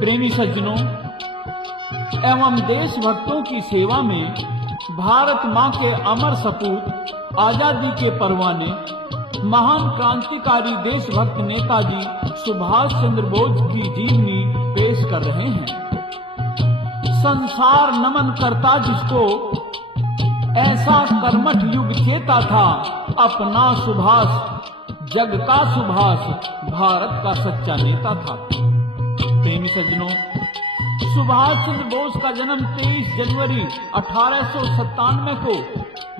प्रेमी सज्जनों एवं देशभक्तों की सेवा में भारत मां के अमर सपूत आजादी के परवाने महान क्रांतिकारी देशभक्त नेताजी सुभाष चंद्र बोस की जीवनी पेश कर रहे हैं। संसार नमन करता जिसको, ऐसा कर्मठ युग चेता था, अपना सुभाष जग का सुभाष, भारत का सच्चा नेता था। प्रेमी सज्जनों, सुभाष चंद्र बोस का जन्म 23 जनवरी 1897 को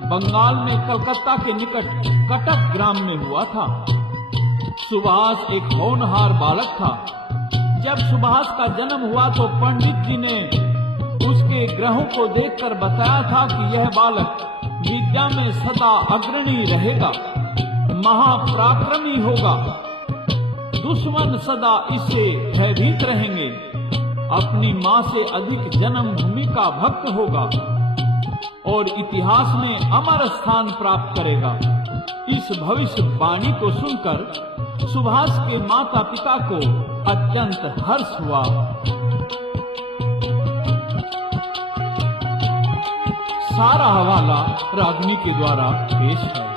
बंगाल में कलकत्ता के निकट कटक ग्राम में हुआ था। सुभाष एक होनहार बालक था। जब सुभाष का जन्म हुआ तो पंडित जी ने उसके ग्रहों को देखकर बताया था कि यह बालक विद्या में सदा अग्रणी रहेगा, महापराक्रमी होगा, दुश्मन सदा इससे भयभीत रहेंगे, अपनी मां से अधिक जन्मभूमि का भक्त होगा और इतिहास में अमर स्थान प्राप्त करेगा। इस भविष्यवाणी को सुनकर सुभाष के माता पिता को अत्यंत हर्ष हुआ। सारा हवाला रागनी के द्वारा पेश है।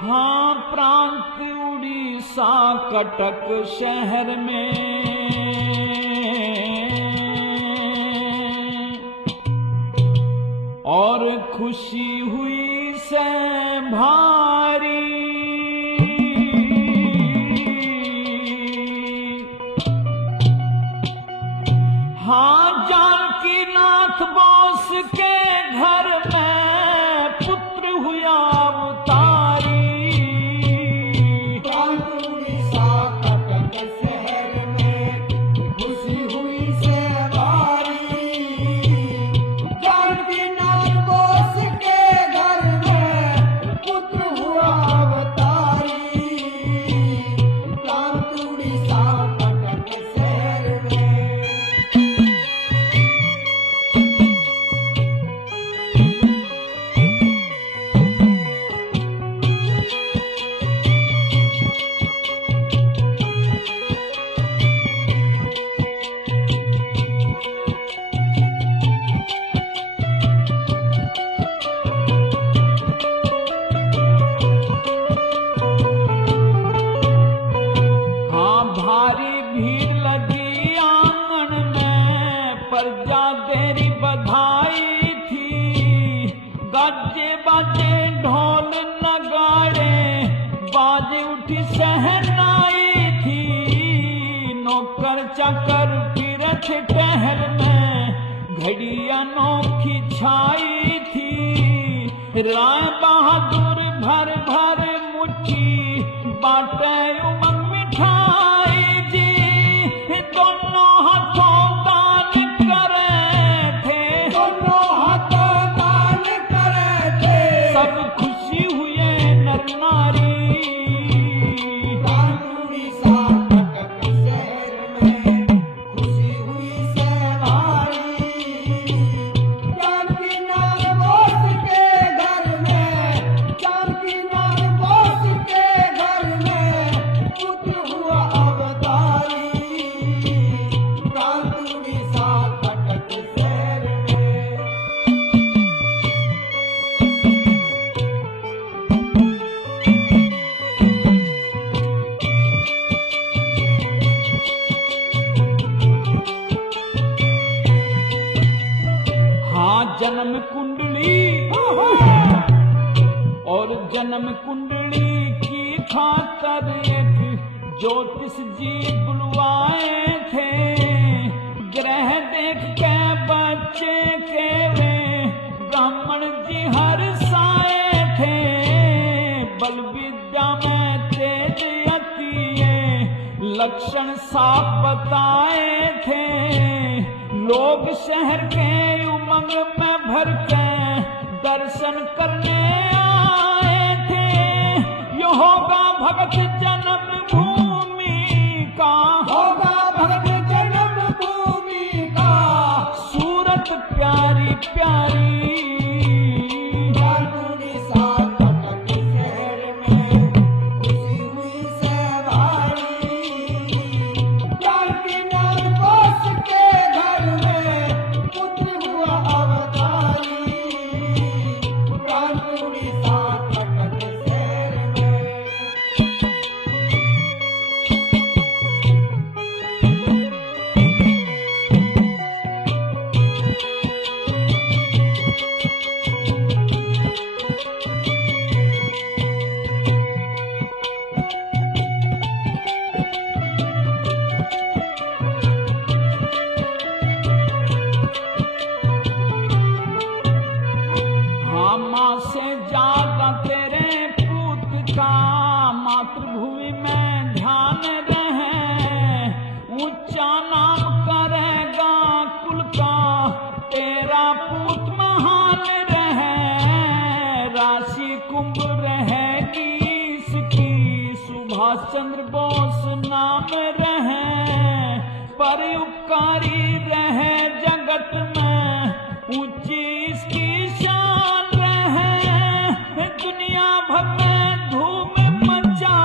हाँ, प्रांत उड़ीसा कटक शहर में और खुशी हुई से भारी, हाँ, जानकी नाथ बोस के घर में पुत्र हुआ अवतारी। भारी भीड़ लगी आंगन में, प्रजा तेरी बधाई थी, गाजे बाजे ढोल नगाड़े बाजे उठी सहनाई थी। नौकर चाकर फिरत टहल में घड़ी अनोखी छाई थी। राय बहादुर भर भर मुट्ठी बाटे उमंग मिठाई जी, दोनों हाथों दान करे थे, दोनों हाथों दान करे थे, सब खुशी हुए नर नारी। जन्म कुंडली और जन्म कुंडली की खातर एक ज्योतिष जी बुलवाए थे। ग्रह देख के बच्चे के वे ब्राह्मण जी हर्षाए थे। बल विद्या में तेज अति लक्षण साफ बताए थे। लोग शहर के उमंग में भर के दर्शन करने आए थे। यो होगा भगत जन्म भूमि का, होगा भगत जन्म भूमि का, सूरत प्यारी प्यारी उड़ीसा कटक शहर में खुशी हुई सहवारी। जानकीनाथ बोस के घर में पुत्र हुआ अवतारी। उड़ीसा कटक शहर में हाँ माँ से ज्यादा तेरे पूत का मातृभूमि में ध्यान रहे। ऊंचा नाम करेगा कुल का तेरा पूत महान रहे। राशि कुंभ रहेगी इसकी सुभाष चंद्र बोस नाम रहे। परोपकारी रहे जगत में ऊंची इसकी शान रहे। दुनिया भर में धूम मचा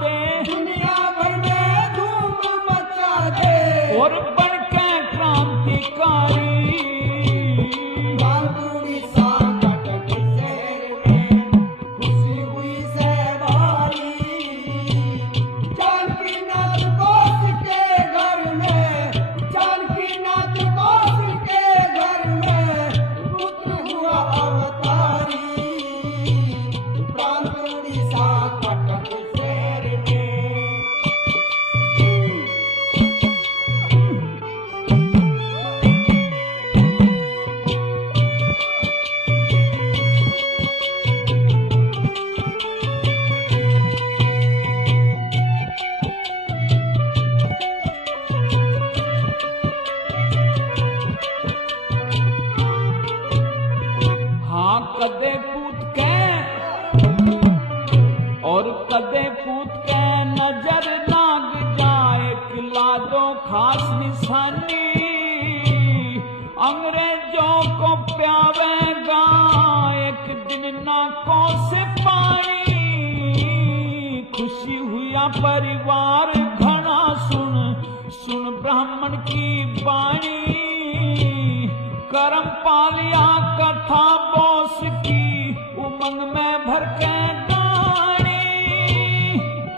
दे, दुनिया भर में धूम मचा दे। और बन के क्रांतिकारी उड़ीसा कटक शहर में खुशी हुई सहवारी। जानकीनाथ बोस के घर में, जानकीनाथ बोस के घर में पुत्र हुआ अवतारी। प्रांत उड़ीसा कटक शहर में हाँ कदे पूत के और कदे पूत के नजर लाग जाए। खिला दो खास निशानी अंग्रेजों को प्यावेगा एक दिन नाकों से पानी। खुशी हुआ परिवार घना सुन सुन ब्राह्मण की वाणी। करम पालिया कथा बोस की उमंग में भर के दानी।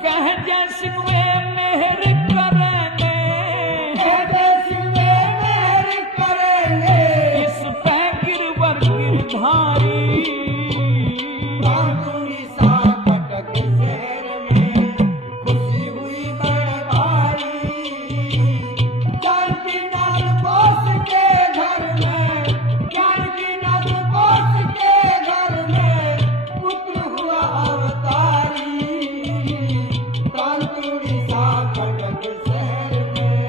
कह जैसे वे मेहर करेंगे, मेहर करेंगे। इस पे गिरवर गिरधारी। उड़ीसा कटक शहर में खुशी हुई बड़ भारी। जानकीनाथ बोस के घर में, जानकीनाथ बोस के घर में पुत्र हुआ अवतारी। प्रांत उड़ीसा कटक शहर में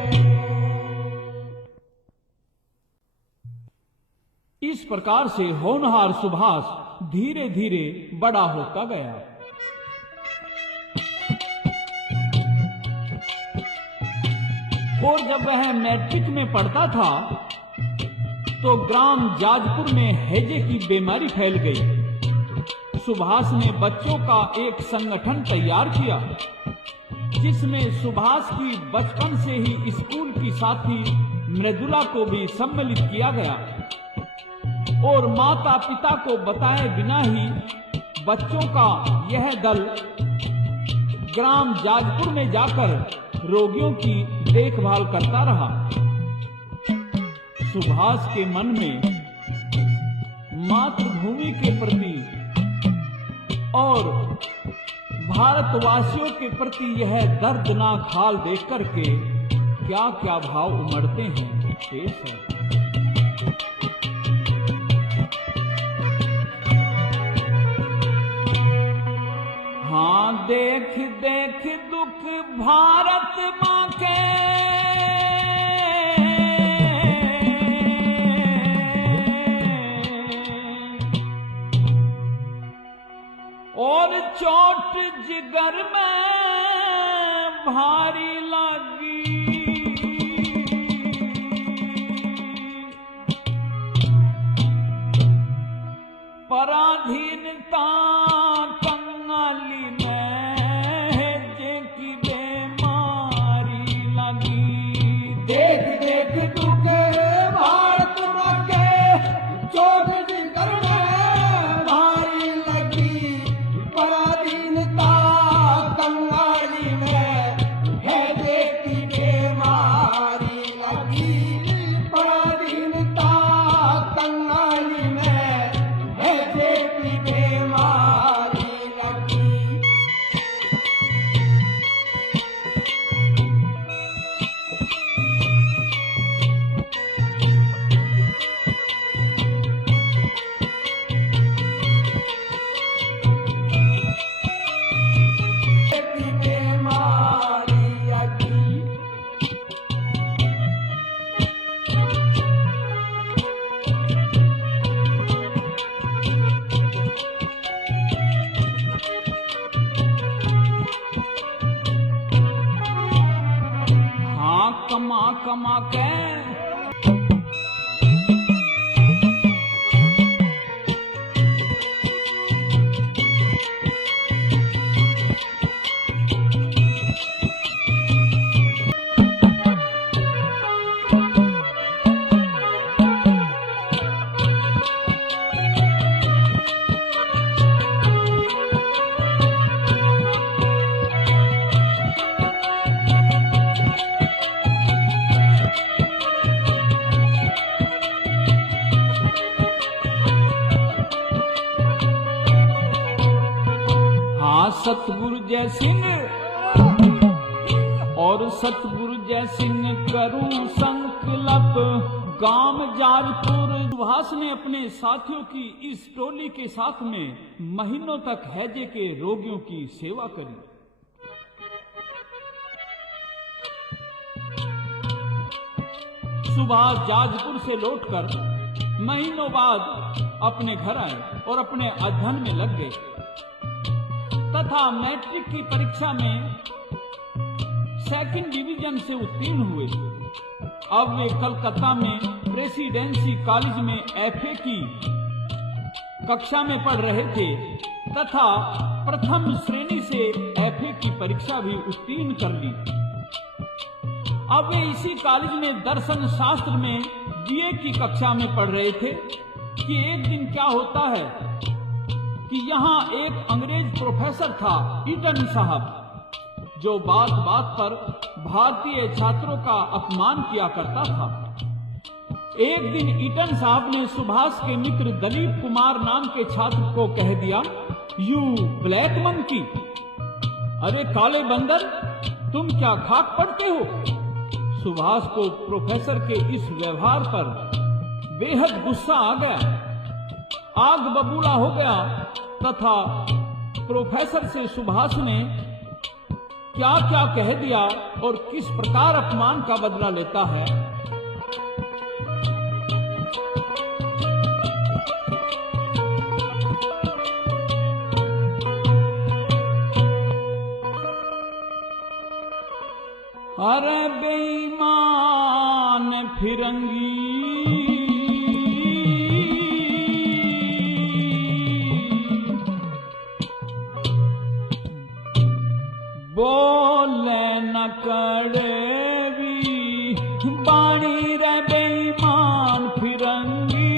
इस प्रकार से होनहार सुभाष धीरे धीरे बड़ा होता गया। और जब वह मैट्रिक में पढ़ता था तो ग्राम जाजपुर में हैजे की बीमारी फैल गई। सुभाष ने बच्चों का एक संगठन तैयार किया जिसमें सुभाष की बचपन से ही स्कूल की साथी मृदुला को भी सम्मिलित किया गया। और माता पिता को बताए बिना ही बच्चों का यह दल ग्राम जाजपुर में जाकर रोगियों की देखभाल करता रहा। सुभाष के मन में मातृभूमि के प्रति और भारतवासियों के प्रति यह दर्दनाक हाल देख करके क्या क्या भाव उमड़ते हैं, पेश है। हाँ देख देख दुख भारत माँ के, और चोट जिगर में भारी लगी। पराधीनता कंगाली में जेकी बेमारी लगी। देख देख तुके भारत माके चौधरी करने भारी लगी। पराधीनता कंगाली में है देखी बीमारी लगी। पराधीनता कंगाली में है देखी बीमारी लगी। देखी बीमारी लगी। हाँ कमा कमा के हाँ सतगुरु जय सिंह और सतगुरु जय सिंह करूं संकल्प गांव जाजपुर। सुभाष ने अपने साथियों की इस टोली के साथ में महीनों तक हैजे के रोगियों की सेवा करी। सुभाष जाजपुर से लौटकर महीनों बाद अपने घर आए और अपने अध्ययन में लग गए तथा मैट्रिक की परीक्षा में सेकंड डिवीजन से उत्तीर्ण हुए। अब वे कलकत्ता में प्रेसिडेंसी कॉलेज में एफए की कक्षा में पढ़ रहे थे तथा प्रथम श्रेणी से एफए की परीक्षा भी उत्तीर्ण कर ली। अब वे इसी कॉलेज में दर्शन शास्त्र में बीए की कक्षा में पढ़ रहे थे कि एक दिन क्या होता है कि यहाँ एक अंग्रेज प्रोफेसर था ईटन साहब, जो बात बात पर भारतीय छात्रों का अपमान किया करता था। एक दिन ईटन साहब ने सुभाष के मित्र दलीप कुमार नाम के छात्र को कह दिया, यू ब्लैक मंकी, अरे काले बंदर, तुम क्या खाक पड़ते हो। सुभाष को प्रोफेसर के इस व्यवहार पर बेहद गुस्सा आ गया, आग बबूला हो गया तथा प्रोफेसर से सुभाष ने क्या क्या कह दिया और किस प्रकार अपमान का बदला लेता है। अरे बेईमान फिरंगी, बोले न कड़वी बाणी रे बेईमान फिरंगी,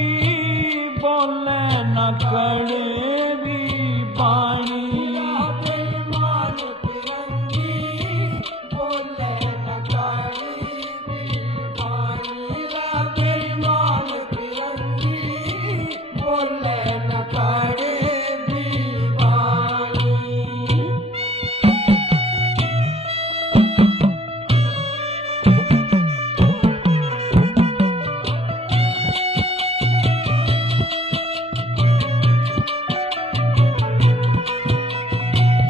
बोले न कड़वी बाणी। बेईमान फिरंगी बोले न कड़वी बाणी। बेईमान फिरंगी बोले न कड़वी बाणी।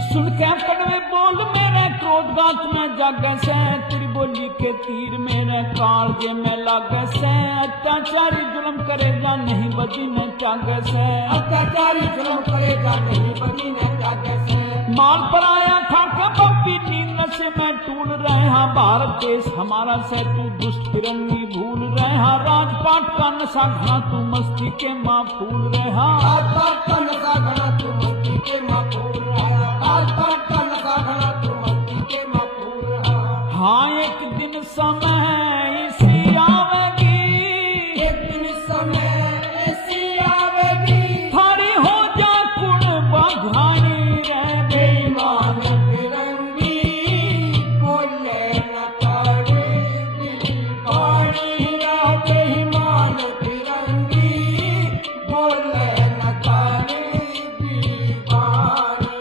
सुन के कड़वे बोल मेरे क्रोधगात में जागे से, तेरी बोली के तीर मेरे कालजे में लागे से। अत्याचारी जुल्म करेगा नहीं बदी में त्यागे से, अत्याचारी जुल्म करेगा नहीं बदी में त्यागे से। माल पर आया था कपी नींद से मैं टूल रहे हाँ भारत देश हमारा से तू दुष्ट फिरंगी भूल रहे हाँ राजपाट का नशा घना तू मस्ती के माँ फूल रहे हाँ राजपाट का नशा घना तू मस्ती के माँ फूल रहा राजपाट का नशा घना तू मस्ती के माँ फूल रहा हाँ एक दिन समय इसी आवेगी एक दिन समय ऐसी आवेगी थारी हो जा कुल बघानी रे बेईमान फिरंगी बोले न तारे पानी ना बेईमान फिरंगी बोले न तारे पानी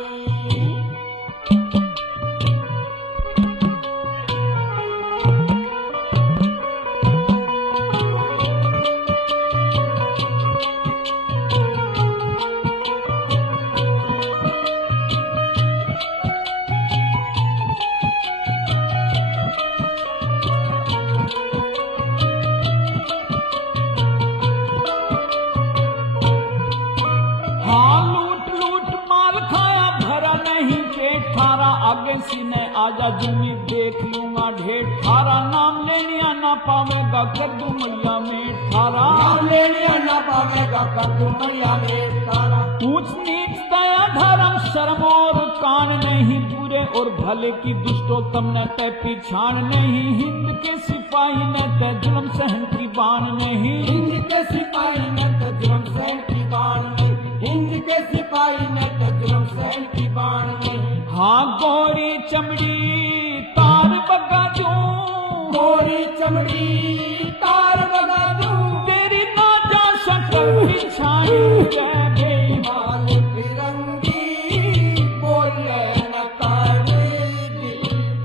हाँ लूट लूट माल खाया भरा नहीं पेट थारा आगे सीने आजा जूमी देख लूंगा ढेर थारा नाम ले लिया ना पावेगा कर दूं मैया में थारा नाम ले लिया ना पावेगा कर दूं मैया में तारा ऊंच नीच दया धर्म शर्म और कान नहीं बुरे और भले की दुष्टोत्तम ने तय पिछाण नहीं हिंद के सिपाही ने तय जुल्म सहन की बान नहीं हिंद के सिपाही ने तो जुल्म सहन की बाण में हिंद के सिपाही ने तो जुल्म सहन की बाण में हाँ गोरी चमड़ी तार बगा दूं गोरी चमड़ी तार बगा दूं तेरी ना जा शक्ल पिछाड़ी रे बेईमान बेईमान फिरंगी बोले न तारे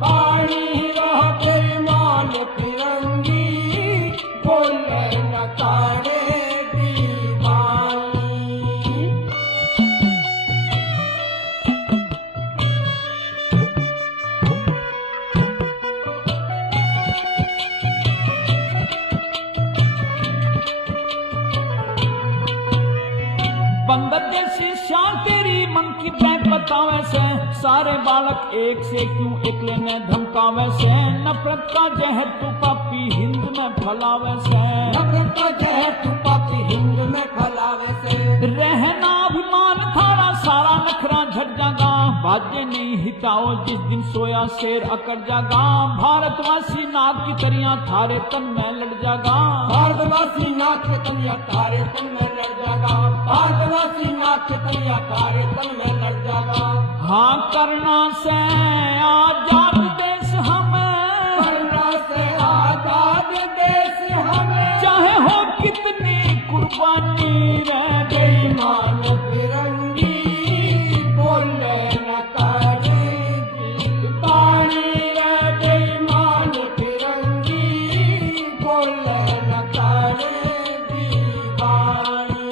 पानी रह बेईमान फिरंगी बोले न तारे दीवानी बंदर जैसी शान तेरी मन की बात बतावे से सारे बालक एक से क्यों एकले ने धमकावे से नफरत का जहर तू पापी हिंद में फैलावे से नफरत का जहर तू पापी हिंद में फैलावे से रहना अभिमान थारा सारा नखरा झट जागा बाजे नहीं हिताओ जिस दिन सोया शेर अकड़ जागा भारतवासी नाग की तरिया थारे तन में लड़ जागा भारतवासी नाथ के तनिया तारे तन में लड़ जागा भारतवासी नाथ के तनिया तारे तन में लड़ जागा हाँ करना से आजाद देश हमें करना से आजाद देश हमें चाहे हो कितनी कुर्बानी रे बेईमान फिरंगी बोले न तारे पानी रे बेईमान फिरंगी बोले न तारे दीवानी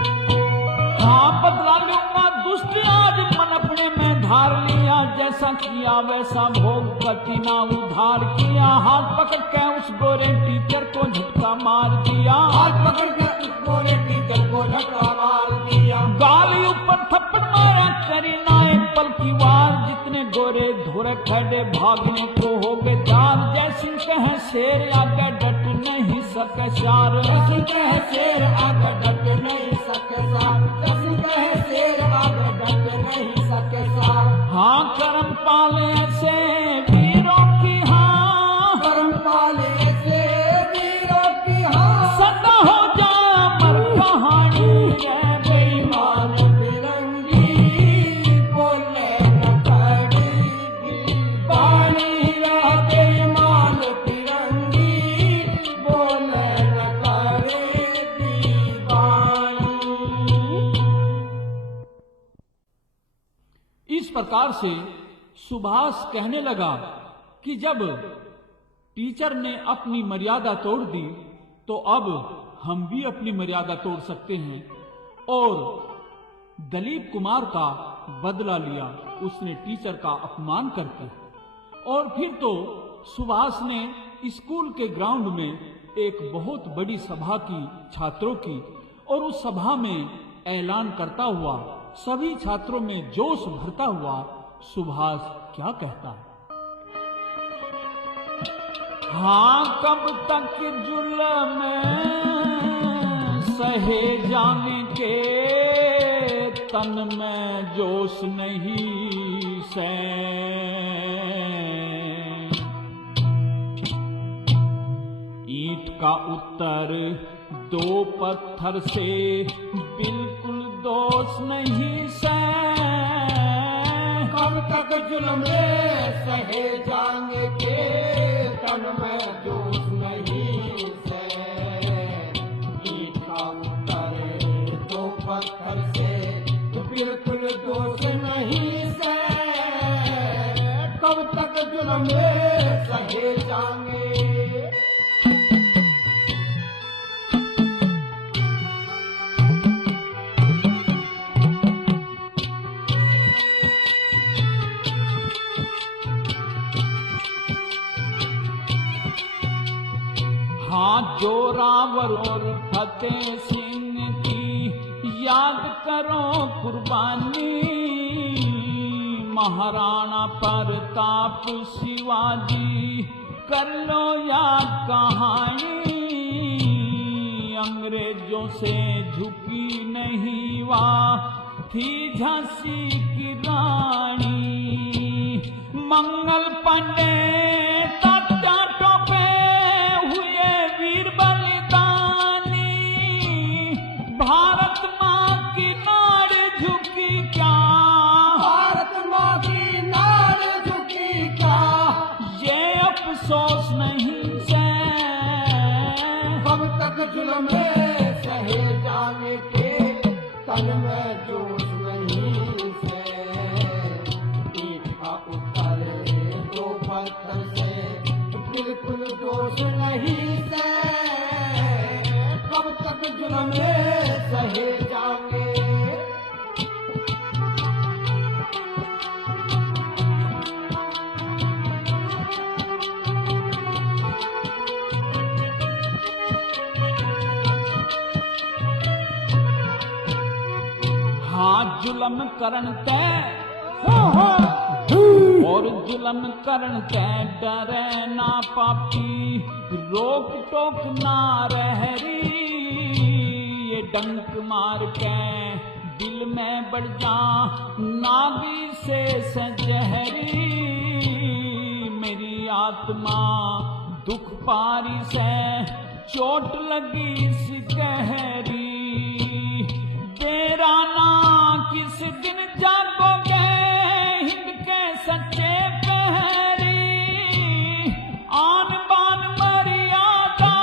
हाँ बदला लूंगा दुष्ट आज मन अपने में धार लिया जैसा किया वैसा भोग गति ना उधार किया हाथ पकड़ के उस गोरे टीचर को झटका मार दिया हाथ पकड़ के उस गोरे टीचर को झटका मार दिया गाली ऊपर थप्पड़ मारा करी ना एक पल की वार जितने गोरे धोरे खड़े भागने को हो गए चार जैसे कहे शेर आगे डट नहीं सके चार कसते है शेर आगे डट नहीं सके साथ कसते है शेर आगे डट नहीं सके साथ हाँ करम पाले से वीरों की हाँ करम पाले से वीरों की हाँ सदा हो जाए अमर कहानी रे बेईमान फिरंगी बोले न तारे पानी रा बेईमान फिरंगी बोले न तारे दीवानी इस प्रकार से सुभाष कहने लगा कि जब टीचर ने अपनी मर्यादा तोड़ दी तो अब हम भी अपनी मर्यादा तोड़ सकते हैं और दलीप कुमार का बदला लिया उसने टीचर का अपमान करके। और फिर तो सुभाष ने स्कूल के ग्राउंड में एक बहुत बड़ी सभा की छात्रों की और उस सभा में ऐलान करता हुआ सभी छात्रों में जोश भरता हुआ सुभाष क्या कहता है। हाँ, कब तक जुल्म सहे जाने के तन में जोश नहीं से। ईंट का उत्तर दो पत्थर से बिल्कुल दोष नहीं से। कब तक जुल्म सहे जाने के तन में जोश नहीं से। ईंट का उत्तर दो पत्थर से बिल्कुल दोष नहीं से। कब तक जुल्म सहे जाने। हाँ, जोरावर और फतेह सिंह की याद करो कुर्बानी। महाराणा प्रताप शिवाजी कर लो याद कहानी। अंग्रेजों से झुकी नहीं वाह थी झांसी की रानी। मंगल पांडे तात्या टोपे हुए वीर बलिदानी। भारत माँ की नाड़ झुकी क्या। भारत माँ की नाड़ झुकी क्या। ये अफसोस नहीं से। कब तक जुल्म सहे जाने के तन में जोश नहीं से। ईंट का उत्तर दो पत्थर से बिल्कुल दोष नहीं से। कब तक जुल्म सहे जाने। हाँ, जुल्म करण तय और जुल्म करण के डरे ना पापी। रोक टोक ना रहरी। ये डंक मार के दिल में बढ़ जा नागी से सजहरी। मेरी आत्मा दुख पारी से चोट लगी सी गहरी। तेरा ना किस दिन जागोगे हिंद के सच्चे पहरी। आन बान मर्यादा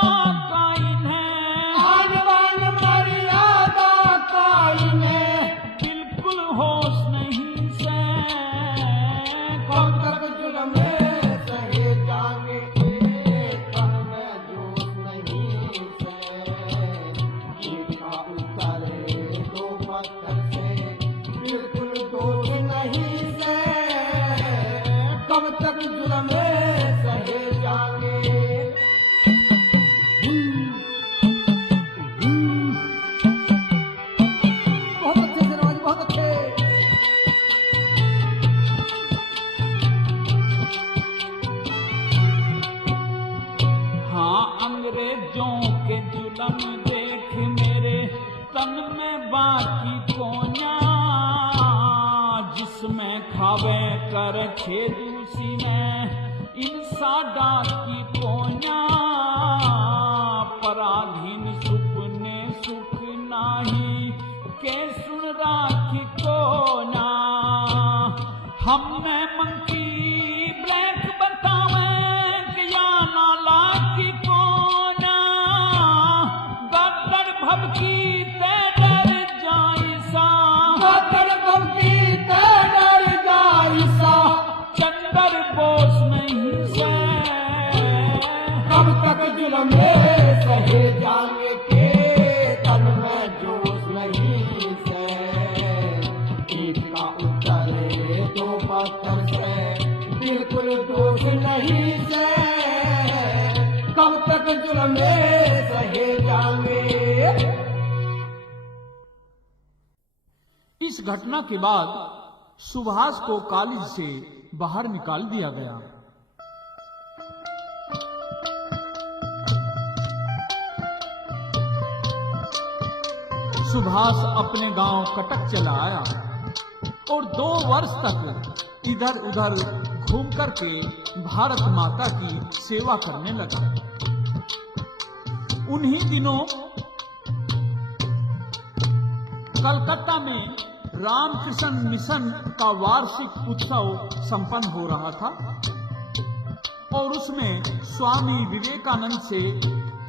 का इन्हें। आन बान मर्यादा का इन्हें। बिल्कुल होश नहीं से। कब तक जुल्म सहे जाने के तन में जोश नहीं से। ईंट का उत्तर दो पत्थर से बिल्कुल दोष नहीं से। कब तक जुल्म सहे जाने। बहुत अच्छे सिनेमा, बहुत अच्छे। हाँ, अंग्रेजों के जुल्म देख मेरे तन में बाकी कोन्या। जिसमें खावे कर छेद उसी में इन साडा की कोन्या। पराधीन सुपने सुख नाही के सुन राखी कोना। हमने मंकी ब्लैक बतावे कि या नाला की कोना। गदर भबकी ते डर जाई सा। गदर भबकी ते डर जाई सा। चंदर बोस नहीं से। कोई दोष नहीं से, कब तक जुल्मे सहे जाएंगे। इस घटना के बाद सुभाष को कॉलेज से बाहर निकाल दिया गया। सुभाष अपने गांव कटक चला आया और 2 वर्ष तक इधर उधर घूम करके भारत माता की सेवा करने लगा। उन्हीं दिनों कलकत्ता में रामकृष्ण मिशन का वार्षिक उत्सव संपन्न हो रहा था और उसमें स्वामी विवेकानंद से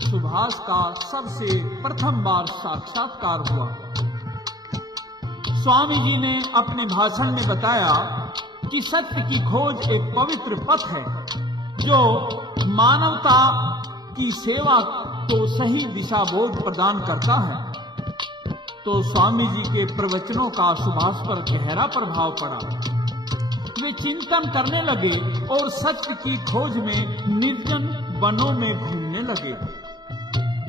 सुभाष का सबसे प्रथम बार साक्षात्कार हुआ। स्वामी जी ने अपने भाषण में बताया कि सत्य की खोज एक पवित्र पथ है जो मानवता की सेवा को सही दिशा बोध प्रदान करता है। तो स्वामी जी के प्रवचनों का सुभाष पर गहरा प्रभाव पड़ा। वे चिंतन करने लगे और सत्य की खोज में निर्जन वनों में घूमने लगे।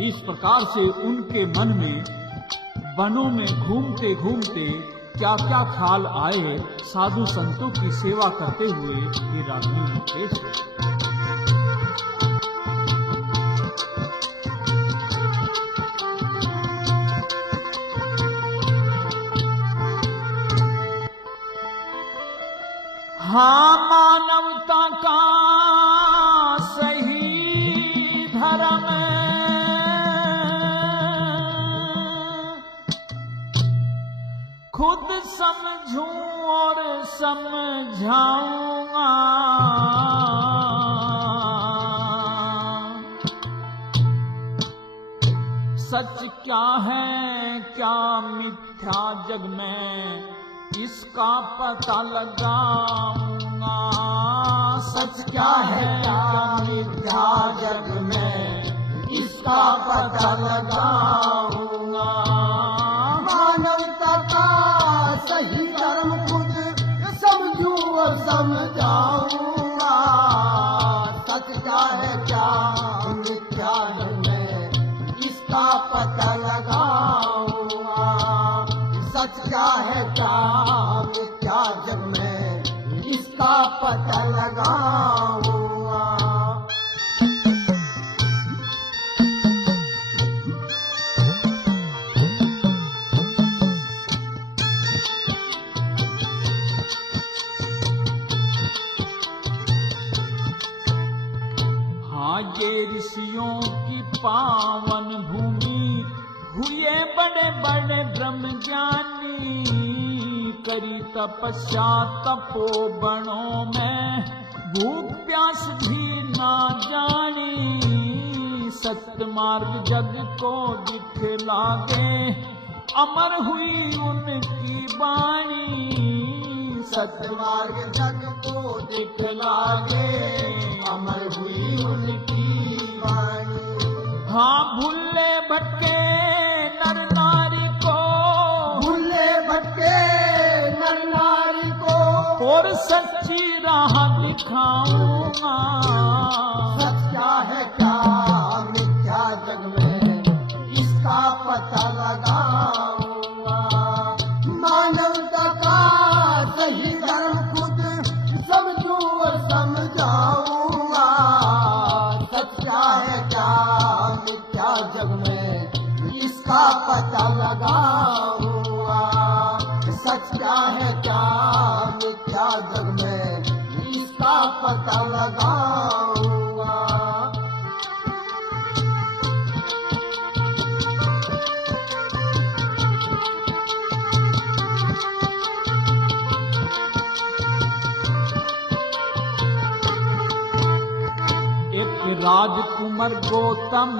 इस प्रकार से उनके मन में वनों में घूमते घूमते क्या क्या ख्याल आए, साधु संतों की सेवा करते हुए ये रागनी में पेश है। हाँ, मानवता का सही धर्म खुद समझूं और समझाऊंगा। सच क्या है क्या मिथ्या जग में इसका पता लगाऊंगा। सच क्या है क्या मिथ्या जग में इसका पता लगाऊंगा। मानवता का सही धर्म खुद समझूं और समझाऊंगा। सच क्या है क्या मिथ्या है मैं इसका पता लगाऊंगा। सच क्या है क्या मिथ्या जग में इसका पता लगाऊंगा। हाँ, ये ऋषियों की पावन भूमि हुए बड़े बड़े ब्रह्म ज्ञानी। करी तपस्या तपोवनों में भूख प्यास भी ना जानी। सत्य मार्ग जग को दिखला दे अमर हुई उनकी वाणी। सत्य मार्ग जग को दिखला दे अमर हुई उनकी वाणी। हाँ, भूले भटके नर नारी को, भूले भटके नर नारी को और सच्ची राह दिखाऊंगा। सच क्या है क्या मिथ्या जग में इसका पता लगाऊंगा। मानवता का सही धर्म खुद समझूं और समझाऊंगा। सच क्या है क्या मिथ्या जग में इसका पता लगाऊंगा। सच क्या है क्या मिथ्या जग में इसका पता लगाऊंगा। राजकुमार गौतम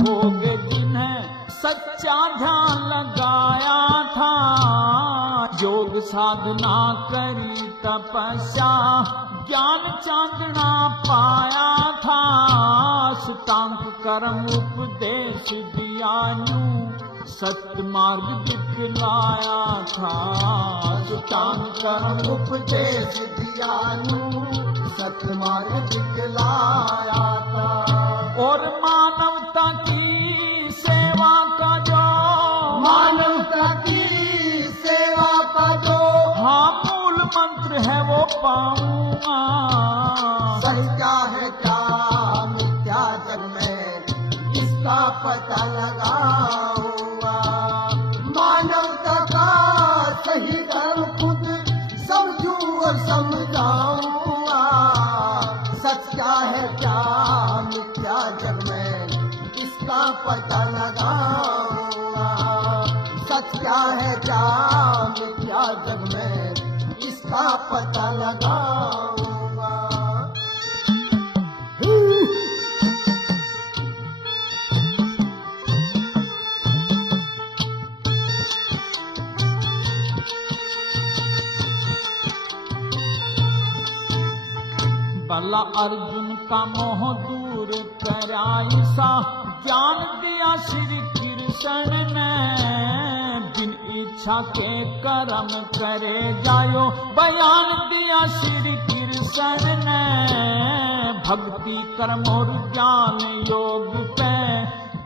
हो गए जिन्हें सच्चा ध्यान लगाया था। योग साधना करी तपस्या ज्ञान चांदना पाया था। अष्टांग कर्म उपदेश दिया यूं सत्य मार्ग दिखलाया था। अष्टांग कर्म उपदेश दिया यूं सतमार्ग दिखलाया था। और मानवता की सेवा का जो मानवता की सेवा का जो हाँ मूल मंत्र है वो पाऊंगा। सही क्या है क्या मिथ्या जग में इसका पता लगाऊंगा। मानवता का सही धर्म खुद समझूं और समझाऊंगा। सच क्या है क्या मिथ्या जग में इसका पता लगाऊंगा। सच क्या है क्या मिथ्या जग में इसका पता लगाऊंगा। भला अर्जुन का मोह दूर कराई सा ज्ञान दिया श्री कृष्ण ने। बिन इच्छा के कर्म करे जायो बयान दिया श्री कृष्ण ने। भक्ति कर्म और ज्ञान योग पे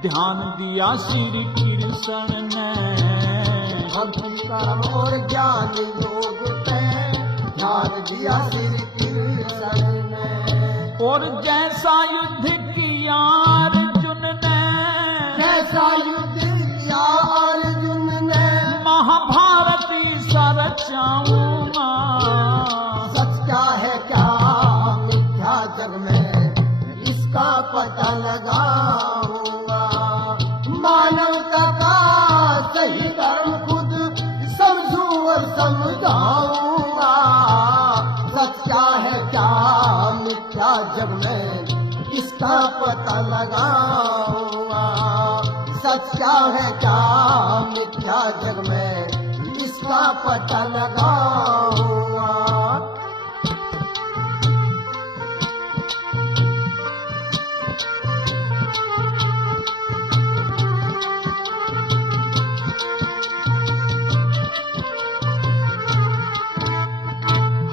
ध्यान दिया श्री कृष्ण ने। भक्ति कर्म और ज्ञान योग पे ध्यान दिया श्री कृष्ण ने। और जैसा युद्ध किया अर्जुन ने जैसा युद्ध किया अर्जुन ने महाभारती सरचाऊंगा। सच क्या है क्या मिथ्या जग में इसका पता लगाऊंगा। मानवता का सही धर्म खुद समझूं और समझाऊंगा। सच क्या है क्या मिथ्या जग में इसका पता लगाऊंगा। सच क्या है क्या मिथ्या जग में इसका पता लगाऊंगा।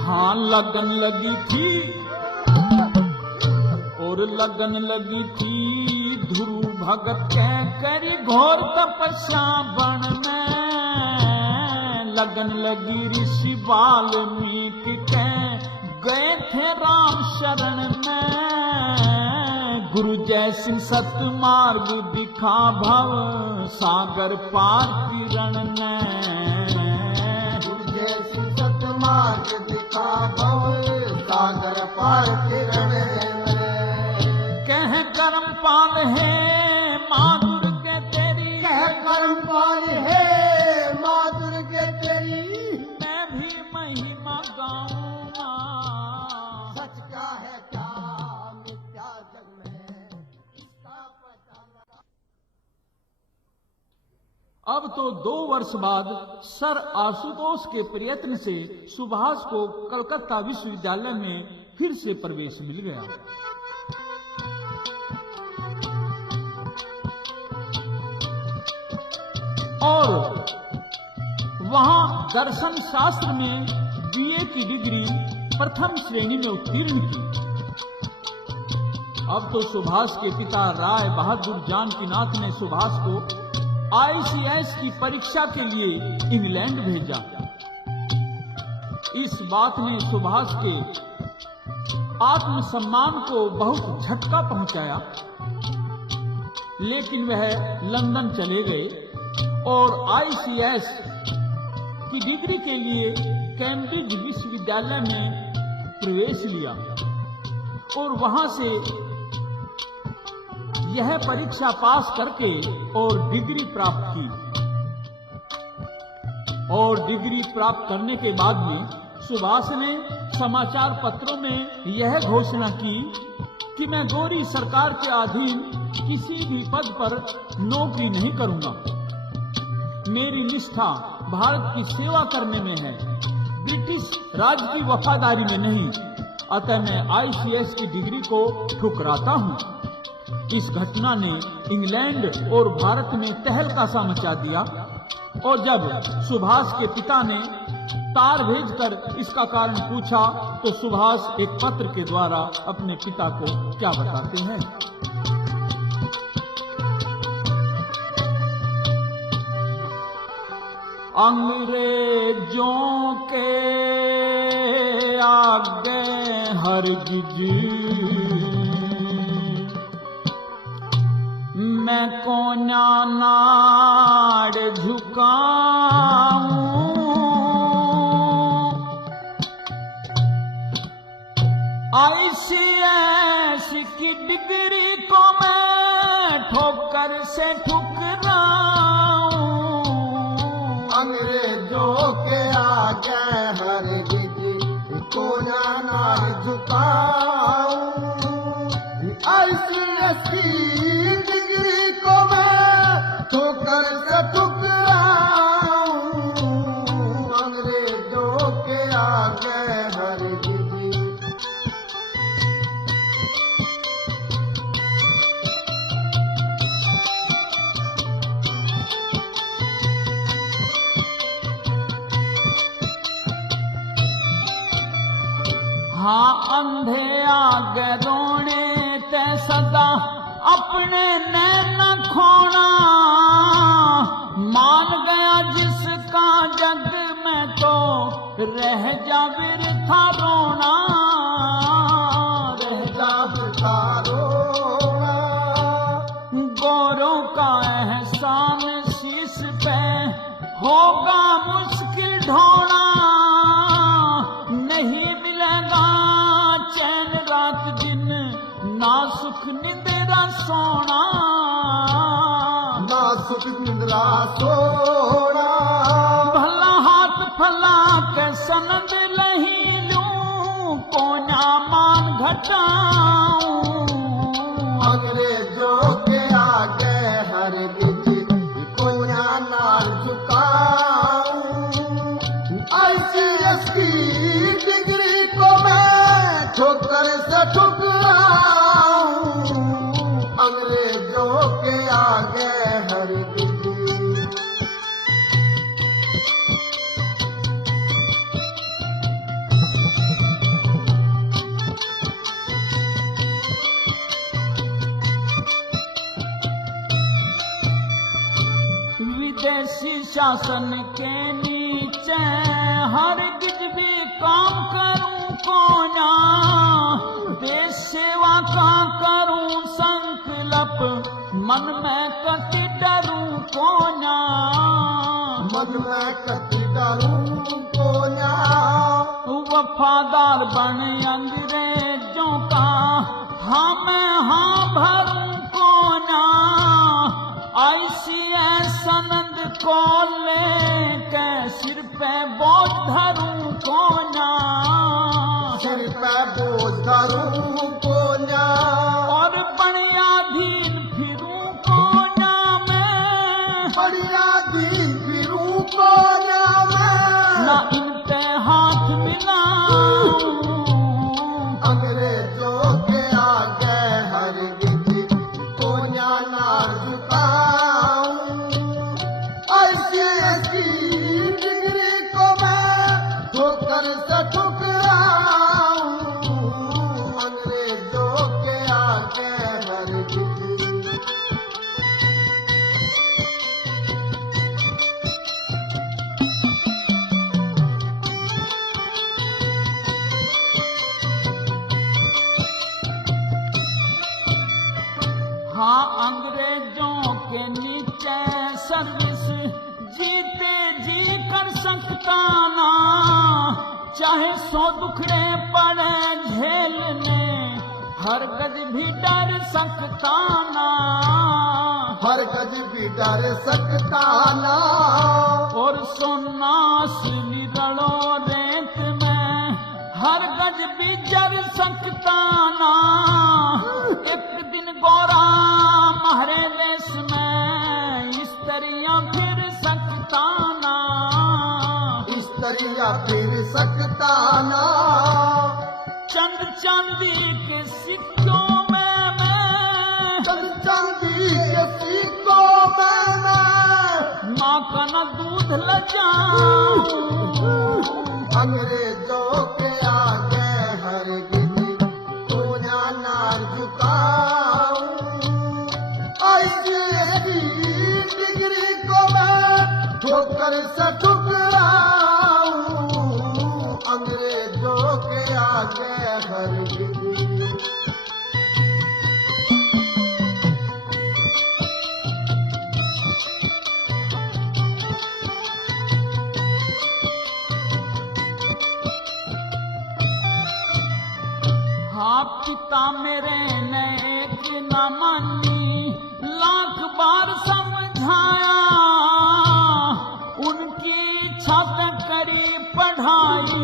हाँ लगन लगी थी और लगन लगी थी ध्रुव भगत के करी घोर तपस्या बन में। लगन लगी ऋषि वाल्मीकि के गए थे राम शरण में। गुरु जैसी सतमार्ग दिखा भव सागर पार तिरण में। मार्ग दिखा भव सागर पार किरण कह कर्म पाल है माँ दुर्गे तेरी। कह कर्म पाल है माँ दुर्गे तेरी। मैं भी महिमा गाऊंगा। सच क्या है क्या मिथ्या जग में इसका पता लगा। अब तो 2 वर्ष बाद सर आशुतोष के प्रयत्न से सुभाष को कलकत्ता विश्वविद्यालय में फिर से प्रवेश मिल गया। और वहां दर्शन शास्त्र में बीए की डिग्री प्रथम श्रेणी में उत्तीर्ण की। अब तो सुभाष के पिता राय बहादुर जानकीनाथ ने सुभाष को ICS की परीक्षा के लिए इंग्लैंड भेजा। इस बात ने सुभाष के आत्मसम्मान को बहुत झटका पहुंचाया। लेकिन वह लंदन चले गए और ICS की डिग्री के लिए कैम्ब्रिज विश्वविद्यालय में प्रवेश लिया और वहां से यह परीक्षा पास करके और डिग्री प्राप्त की। और डिग्री प्राप्त करने के बाद में सुभाष ने समाचार पत्रों में यह घोषणा की कि मैं गौरी सरकार के अधीन किसी भी पद पर नौकरी नहीं करूंगा। मेरी निष्ठा भारत की सेवा करने में है, ब्रिटिश राज की वफादारी में नहीं। अतः मैं ICS की डिग्री को ठुकराता हूँ। इस घटना ने इंग्लैंड और भारत में तहलका सा मचा दिया। और जब सुभाष के पिता ने तार भेजकर इसका कारण पूछा तो सुभाष एक पत्र के द्वारा अपने पिता को क्या बताते हैं। अंग्रेजों के आगे हरगिज मैं कोन्या नाड़ झुकाऊं, ICS की डिग्री को मैं ठोकर से ठुकराऊं। अंग्रेजों के आगे हरगिज कोन्या नाड़ झुकाऊं, ICS की डिग्री को मैं ठोकर से ठुकराऊं। अंग्रेजों के आगे हरगिज हाँ अंधे आगे रोने ते सदा अपने नैन खोना, मान गया जिसका जग में तो रह जा बिरथा रोना, रह जा बिरथा रोना। गोरों का एहसान शीश पे होगा मुश्किल ढोना, नहीं मिलेगा चैन रात दिन ना सुख निंद्रा सोना, ना सुख निंद्रा सोना। भला हाथ फैला के सनद लही लूं कोन्या मान घटाऊं। अंग्रेजों के आगे हरगिज कोन्या नाड़ झुकाऊं, ICS की डिग्री को मैं ठोकर से ठुकराऊं। अंग्रेजों के आगे हरगिज विदेशी शासन के नीचे हरगिज भी काम करूं कोन्या, देश सेवा का करूं संकल्प मन में कति डरूं कोन्या, मन में कति डरूं कोन्या। वफादार बन अंग्रेजों का हाँ मैं हाँ भरूं कोन्या, ICS सनद को लेके सिर पे बोझ धरूं कोन्या, सिर पे बोझ धरूं कोन्या। और बढ़ियाधीन फिरूं कोन्या मैं, बढ़ियाधीन फिरूं कोन्या मैं। ना इन पे हाथ मिलाऊं। अंग्रेजों के आगे हरगिज कोन्या नाड़ झुकाऊं, ICS की डिग्री को मैं ठोकर से ठुकराऊं। अंग्रेजों के आगे हरगिज हाँ अंग्रेजों के नीचे सर्विस जीते जी कर सकता ना, चाहे 100 दुखड़े पड़े झेलने हर गज भी डर सकता ना, हर गज भी डर सकता ना। और सोनास निरलो रेत में हर गज भी जर सकता ना। एक दिन गोरा हमारे देश में स्त्रियां फिर सकता ना, स्त्रियां फिर सकता ना। चंद चांदी के सिक्कों में मैं, चंद चांदी के सिक्कों में मैं माँ का न दूध ल जाऊं। अंग्रेजों के आगे हरगिज़ हाँ पिता मेरे ने एक न मानी, लाख बार समझाया, उनकी इच्छा तक करी पढ़ाई,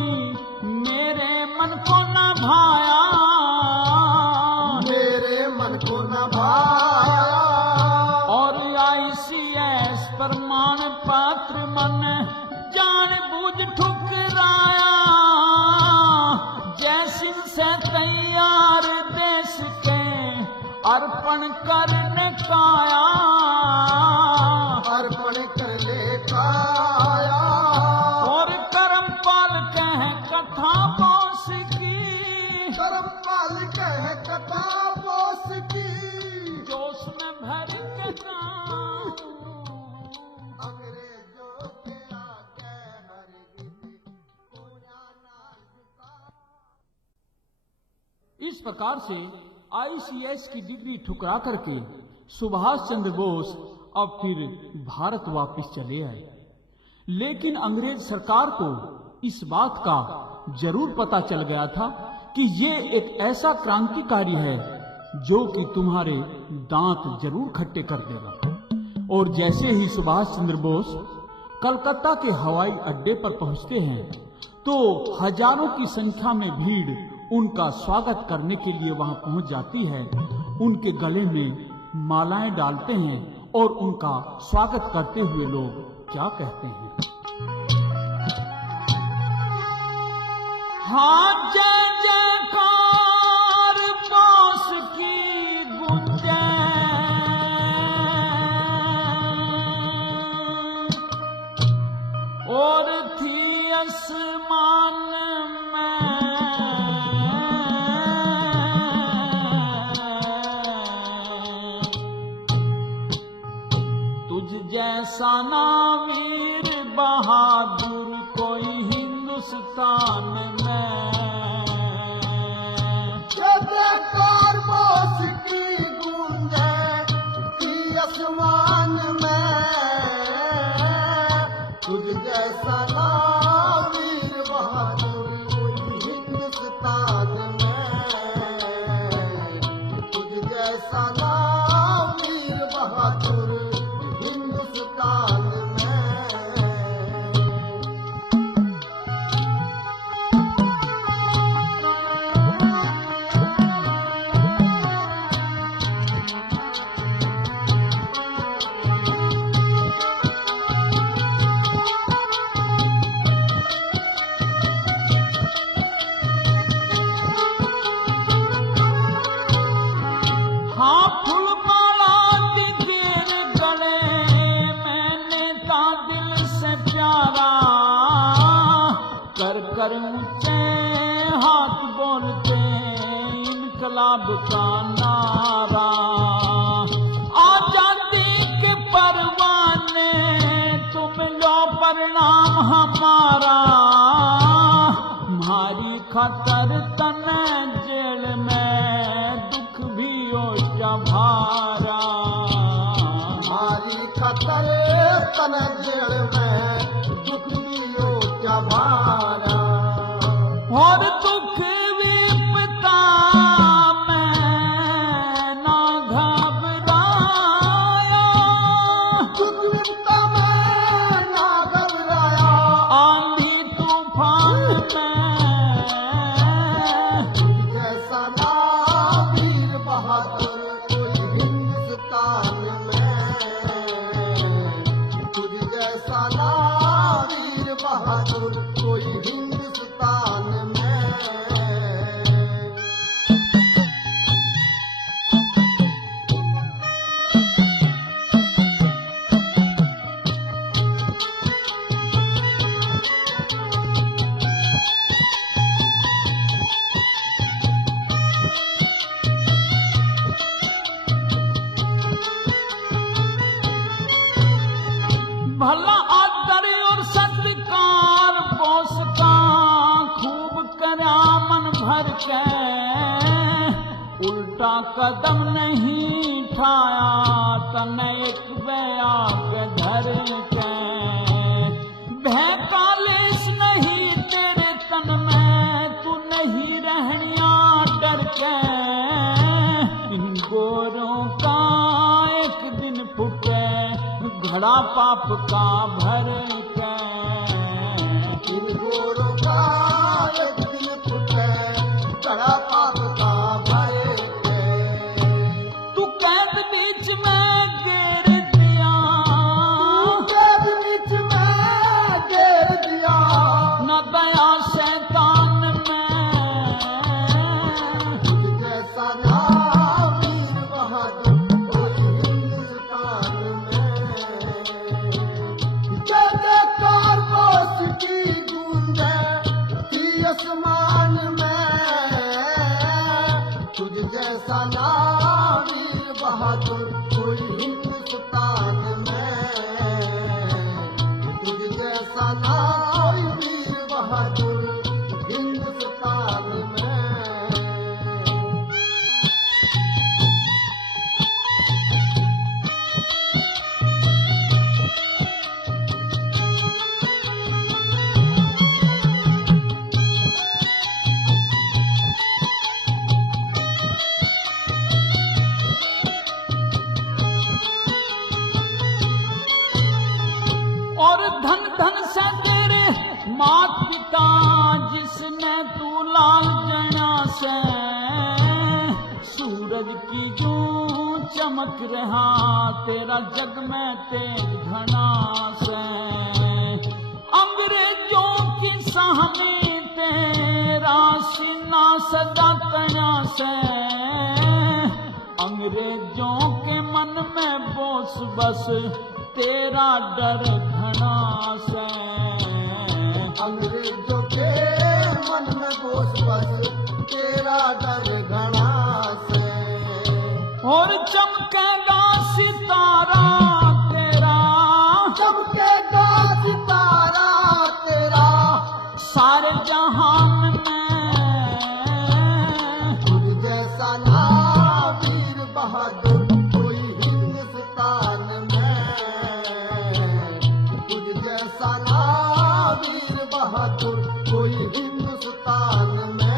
मेरे मन को न भाया, मेरे मन को न भाया। और ICS प्रमाण पत्र मन जान बूझ ठुकराया, जैसी से तैयार देश के अर्पण करने काया, अर्पण कर ले काया। और करमपाल कह कथा बोस की, करमपाल कह कथा बोस की, जोश में भर के गाऊं, अंग्रेजों के आगे हरगिज़ कोया ना झुका। इस प्रकार से ICS की डिग्री ठुकरा करके सुभाष चंद्र बोस अब फिर भारत वापस चले आए। लेकिन अंग्रेज सरकार को इस बात का जरूर पता चल गया था कि ये एक ऐसा क्रांतिकारी है जो कि तुम्हारे दांत जरूर खट्टे कर देगा। और जैसे ही सुभाष चंद्र बोस कलकत्ता के हवाई अड्डे पर पहुंचते हैं तो हजारों की संख्या में भीड़ उनका स्वागत करने के लिए वहां पहुंच जाती है, उनके गले में मालाएं डालते हैं और उनका स्वागत करते हुए लोग क्या कहते हैं। हाँ जय जयकार बोस की गूंजे, और थी आसमान जैसा ना वीर बहादुर कोई हिंदुस्तान में। जयकार बोस की गूंजे थी आसमान में, तुझ जैसा ना वीर बहादुर कोई हिंदुस्तान में, तुझ जैसा ना वीर बहादुर हिंदुस्तान में। हाँ फूलमाला दिखेर गले मैंने ता दिल से प्यारा, कर कर ऊंचे हाथ बोलते इनकलाब का नारा। आजादी के परवाने तुम लो प्रणाम हमारा, हमारी खतर तन जेल में दुख भी हो भारा। हमारी खतर तन जेल में दुख लियो क्या भारा। और दुख विपदा में ना घबराया, दुख विपदा में ना घबराया। आंधी तूफान में जैसा ना वीर बहादुर कोई हिंदुस्तान में, तुझ जैसा ना वीर बहादुर कोई हिंदुस्तान में। भर के, उल्टा कदम नहीं ठाया तने एक बैग धर के। भय कालेश नहीं तेरे तन में, तू नहीं रहनिया डर के। इन गोरों का एक दिन फूटे घड़ा पाप का भर के। इन गोरों का एक दिन फूटे घड़ा पाप का भर के। तू कैद बीच में गिर दिया, कैद बीच में गिर दिया, न दया शैतान में। तुझ जैसा ना वीर बहादुर कोई हिंदुस्तान में। जय जयकार बोस की गूंजे थी आसमान में, तुझ जैसा ना वीर बहादुर कोई हिंदुस्तान में। तुझ जैसा ना वीर बहादुर हिंदुस्तान में। और धन धन से तेरे मात पिता जिसने तू लाल जना से। सूरज की जो चमक रहा तेरा जग में तेज घना से। अंग्रेजों की साह में तेरा सीना सदा कना से। अंग्रेजों के मन में बोस बस तेरा डर घना से। अंग्रेजों के मन में बोस बस तेरा डर घना से। और चमकेगा सितारा तेरा, चमकेगा सितारा तेरा सारे जहान में। तुझ जैसा ना वीर बहादुर कोई हिंदुस्तान में। तुझ जैसा ना वीर बहादुर कोई हिंदुस्तान में।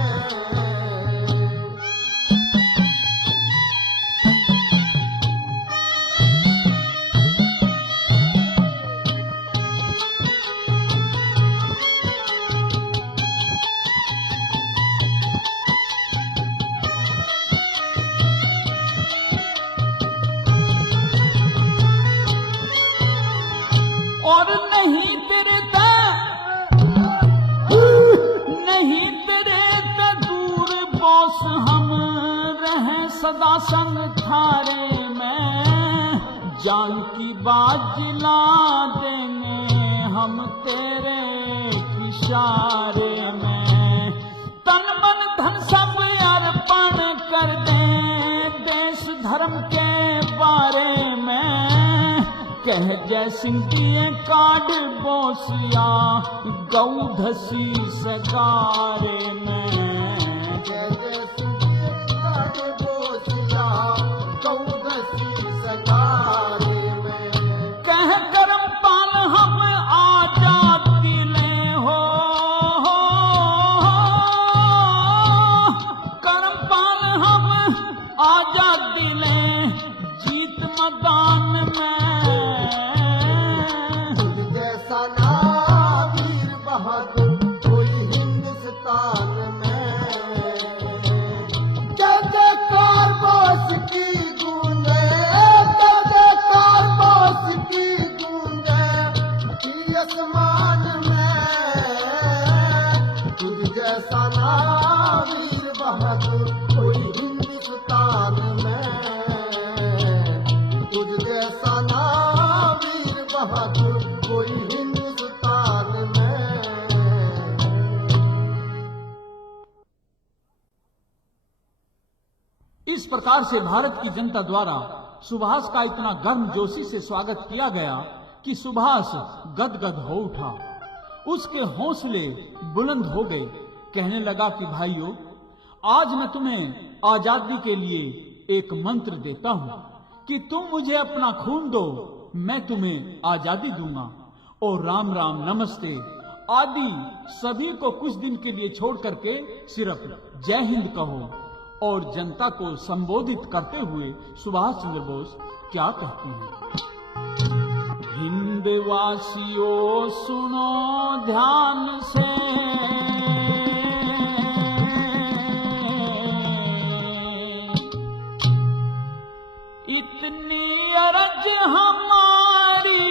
और नहीं तेरे नहीं तेरे ते दूर बोस हम रहे सदा संग थारे में। जान की बात जिला देंगे हम तेरे इशारे में। तन मन धन सब अर्पण कर दें देश धर्म के बारे में। कह जय सिंह दिए काड बोसिया गौ धसी सगारे में। जय जय सुखिए काटे बोसिया गौदसी सगारे में। कह करम पाल हम आजाद दिले हो, करम पाल हम आजाद दिले जीत मैदान में। तुझ जैसा ना वीर बहादुर कोई हिंदुस्तान में। जय जयकार बोस की गूंजे, जय जयकार बोस की गूंजे थी आसमान में। तुझ जैसा ना वीर बहादुर कोई हिंदुस्तान में। तुझ जैसा ना वीर बहादुर कोई हिंदुस्तान में। इस प्रकार से भारत की जनता द्वारा सुभाष का इतना गर्मजोशी से स्वागत किया गया कि सुभाष गदगद हो उठा। उसके हौसले बुलंद हो गए। कहने लगा कि भाइयों, आज मैं तुम्हें आजादी के लिए एक मंत्र देता हूँ कि तुम मुझे अपना खून दो, मैं तुम्हें आजादी दूंगा। और राम राम नमस्ते आदि सभी को कुछ दिन के लिए छोड़ करके सिर्फ जय हिंद कहो। और जनता को संबोधित करते हुए सुभाष चंद्र बोस क्या कहते हैं? हिंद वासियों सुनो ध्यान से, इतनी अरज हमारी,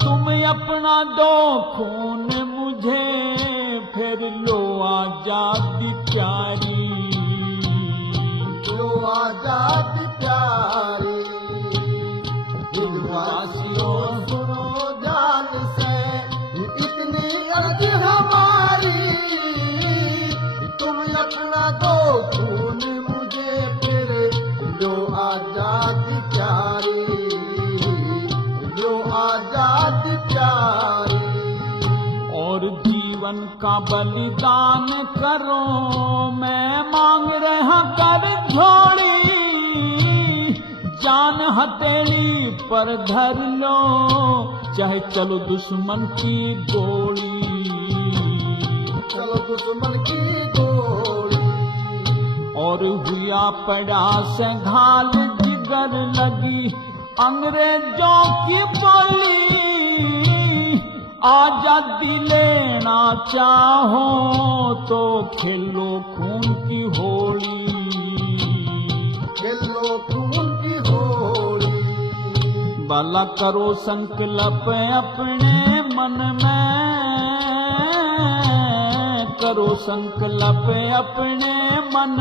तुम अपना दो खून मुझे, फिर लो आजादी प्यारी, लो आजादी प्यारी। हिंदवासियों सुनो ध्यान से, इतनी अर्ज हमारी, तुम अपना दो खून मुझे, फिर लो आजादी प्यारी, लो आजादी प्यारी। और जीवन का बलिदान करो, मैं मांग रहा कर झोड़ी, जान हथेली पर धर लो, चाहे चलो दुश्मन की गोली, चलो दुश्मन की गोली। और हुआ पड़ा से घाल जिगर लगी अंग्रेजों की बोली, आजादी लेना चाहो तो खेलो खून की होली, खेलो खून की होली। भला करो संकल्प अपने मन में, करो संकल्प अपने मन,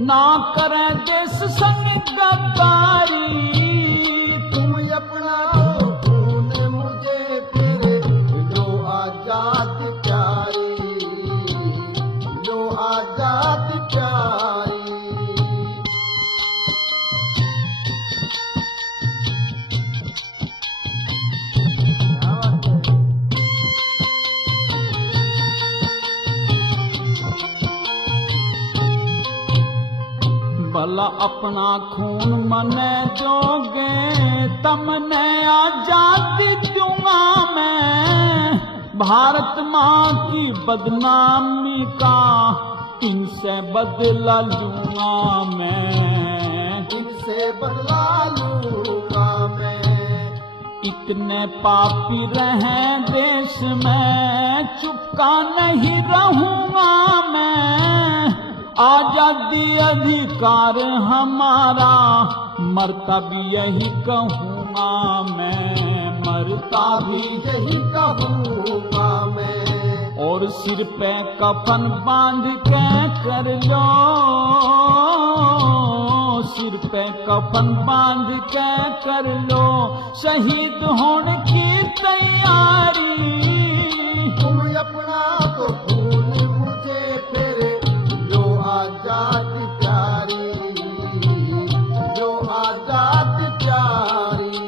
ना करे देश संग गद्दारी, तुम अपना दो खून मुझे, फिर लो आजादी प्यारी, लो आजादी प्यारी। भला अपना खून मने दोगे, तमने आजादी दूंगा मैं, भारत माँ की बदनामी का इनसे बदला लूंगा मैं, इनसे बदला लूंगा मैं। इतने पापी रहे देश में, चुपका नहीं रहूंगा मैं, आजादी अधिकार हमारा, मरता भी यही कहूँगा मैं, मरता भी यही कहूँगा मैं। और सिर पे कफन बांध के कर लो, सिर पे कफन बांध के कर लो, शहीद होने की तैयारी, तुम अपना तो खून मुझे, फिर लो आजादी प्यारी, लो आजादी प्यारी।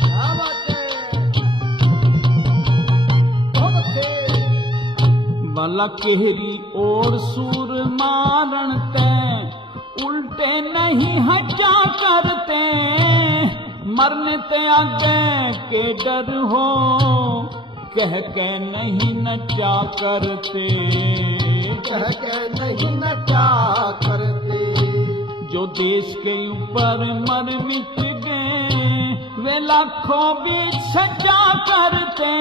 क्या बात है, बहुत अच्छे। भला केहरी और सूर मारण ते, उल्टे नहीं हटा करते, मरने ते आगे के डर हो, कह के नहीं नचा करते, कह के नहीं नचा करते। जो देश के ऊपर मर मिट गए, वे लाखों भी सजा करते,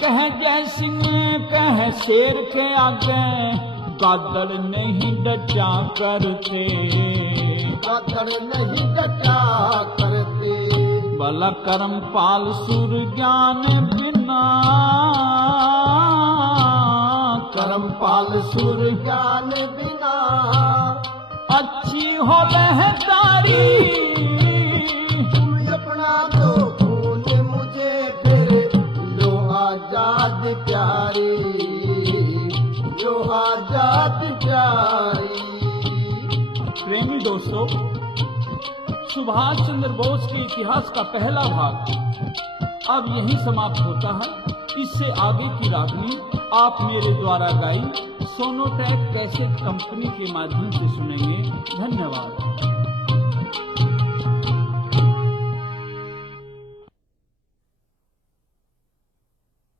कह जय सिंह कह शेर के आगे, गादड़ नहीं डटा करते, गादड़ नहीं डटा करते। भला कर्मपाल सुर ज्ञान बिना, कर्मपाल सुर ज्ञान बिना, अच्छी हो लहदारी, तुम अपना दो खून मुझे, फिर लो आजाद प्यारी, लो आजाद बात प्यारी। प्रेमी दोस्तों, सुभाष चंद्र बोस के इतिहास का पहला भाग अब यहीं समाप्त होता है। इससे आगे की रागनी आप मेरे द्वारा गाई सोनोटेक कैसेट कंपनी के माध्यम से सुनेंगे। धन्यवाद।